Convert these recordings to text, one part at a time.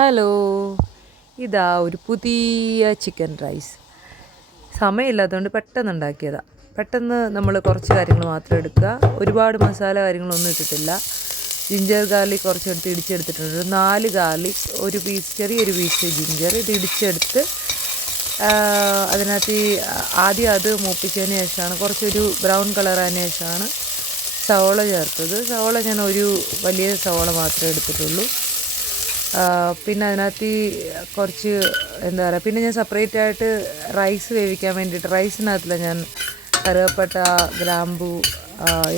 Hello, ഇതാ ഒരു പുതിയ ചിക്കൻ റൈസ്. സമയമില്ലാത്തതുകൊണ്ട് പെട്ടെന്ന് ഉണ്ടാക്കിയതാണ്. പെട്ടെന്ന് നമ്മൾ കുറച്ച് കാര്യങ്ങൾ മാത്രം എടുക്കുക. ഒരുപാട് മസാല കാര്യങ്ങളൊന്നും ഇട്ടിട്ടില്ല. ജിഞ്ചർ ഗാർലിക് കുറച്ചെടുത്ത് ഇടിച്ചെടുത്തിട്ടുണ്ട്. 4 ഗാർലിക്, ഒരു പീസ്, ചെറിയൊരു പീസ് ജിഞ്ചർ, ഇത് ഇടിച്ചെടുത്ത് അതിനകത്ത് ആദ്യം അത് മൂപ്പിച്ചതിന് ശേഷമാണ്, കുറച്ചൊരു ബ്രൗൺ കളറായതിന് ശേഷമാണ് സവോള ചേർത്തത്. സവോള ഞാൻ ഒരു വലിയ സവോള മാത്രമേ എടുത്തിട്ടുള്ളൂ. പിന്നെ അതിനകത്ത് കുറച്ച് എന്താ പറയുക, പിന്നെ ഞാൻ സെപ്പറേറ്റ് ആയിട്ട് റൈസ് വേവിക്കാൻ വേണ്ടിയിട്ട് റൈസിനകത്തില്ല ഞാൻ കറുവപ്പട്ട, ഗ്രാമ്പു,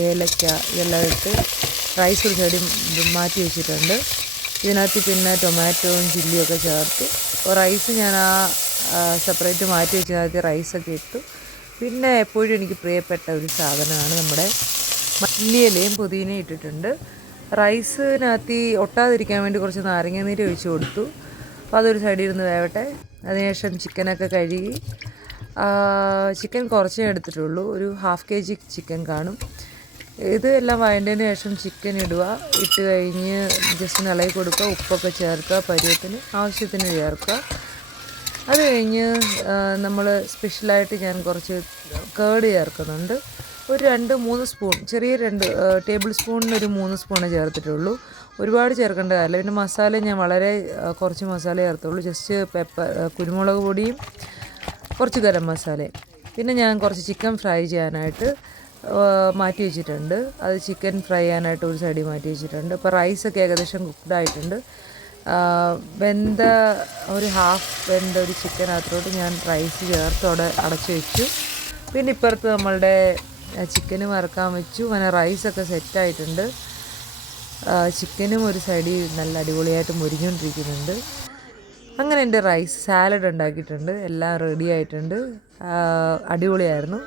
ഏലക്ക ഇതെല്ലാം ഇട്ട് റൈസ് ഒരു സൈഡിൽ മാറ്റി വെച്ചിട്ടുണ്ട്. ഇതിനകത്ത് പിന്നെ ടൊമാറ്റോയും ചില്ലിയൊക്കെ ചേർത്ത് റൈസ് ഞാൻ സെപ്പറേറ്റ് മാറ്റി വെച്ചതിനകത്ത് റൈസൊക്കെ ഇട്ടു. പിന്നെ എപ്പോഴും എനിക്ക് പ്രിയപ്പെട്ട ഒരു സാധനമാണ് നമ്മുടെ മല്ലിയിലയും പുതിനയും ഇട്ടിട്ടുണ്ട്. റൈസിനകത്ത് ഒട്ടാതിരിക്കാൻ വേണ്ടി കുറച്ച് നാരങ്ങാനീര് ഒഴിച്ച് കൊടുത്തു. അപ്പോൾ അതൊരു സൈഡിൽ ഇരുന്ന് വേവട്ടെ. അതിനുശേഷം ചിക്കനൊക്കെ കഴുകി, ചിക്കൻ കുറച്ചേ എടുത്തിട്ടുള്ളൂ, ഒരു 1/2 kg ചിക്കൻ കാണും. ഇത് എല്ലാം വഴണ്ടതിന് ശേഷം ചിക്കൻ ഇടുക. ഇട്ട് കഴിഞ്ഞ് ജസ്റ്റ് ഇളകി കൊടുക്കുക, ഉപ്പൊക്കെ ചേർക്കുക, പരുവത്തിന് ആവശ്യത്തിന് ചേർക്കുക. അത് കഴിഞ്ഞ് നമ്മൾ സ്പെഷ്യലായിട്ട് ഞാൻ കുറച്ച് കേട് ചേർക്കുന്നുണ്ട്. ഒരു 2-3 സ്പൂൺ, ചെറിയ 2 ടേബിൾ സ്പൂണിന് ഒരു 3 സ്പൂണേ ചേർത്തിട്ടുള്ളൂ. ഒരുപാട് ചേർക്കേണ്ട കാര്യമില്ല. പിന്നെ മസാല ഞാൻ വളരെ കുറച്ച് മസാല ചേർത്തുള്ളൂ. ജസ്റ്റ് കുരുമുളക് പൊടിയും കുറച്ച് ഗരം മസാലയും. പിന്നെ ഞാൻ കുറച്ച് ചിക്കൻ ഫ്രൈ ചെയ്യാനായിട്ട് മാറ്റി വെച്ചിട്ടുണ്ട്. അത് ചിക്കൻ ഫ്രൈ ചെയ്യാനായിട്ട് ഒരു സൈഡിൽ മാറ്റി വെച്ചിട്ടുണ്ട്. അപ്പോൾ റൈസൊക്കെ ഏകദേശം കുക്ക്ഡ് ആയിട്ടുണ്ട്. വെന്ത ഒരു വെന്ത ഒരു ചിക്കനകത്തോട്ട് ഞാൻ റൈസ് ചേർത്തോടെ അടച്ചു വെച്ചു. പിന്നെ ഇപ്പുറത്ത് നമ്മളുടെ ചിക്കന് വറുക്കാൻ വെച്ചു. അങ്ങനെ റൈസൊക്കെ സെറ്റായിട്ടുണ്ട്. ചിക്കനും ഒരു സൈഡിൽ നല്ല അടിപൊളിയായിട്ട് മുരിഞ്ഞുകൊണ്ടിരിക്കുന്നുണ്ട്. അങ്ങനെ എൻ്റെ റൈസ് സാലഡ് ഉണ്ടാക്കിയിട്ടുണ്ട്. എല്ലാം റെഡി ആയിട്ടുണ്ട്. അടിപൊളിയായിരുന്നു.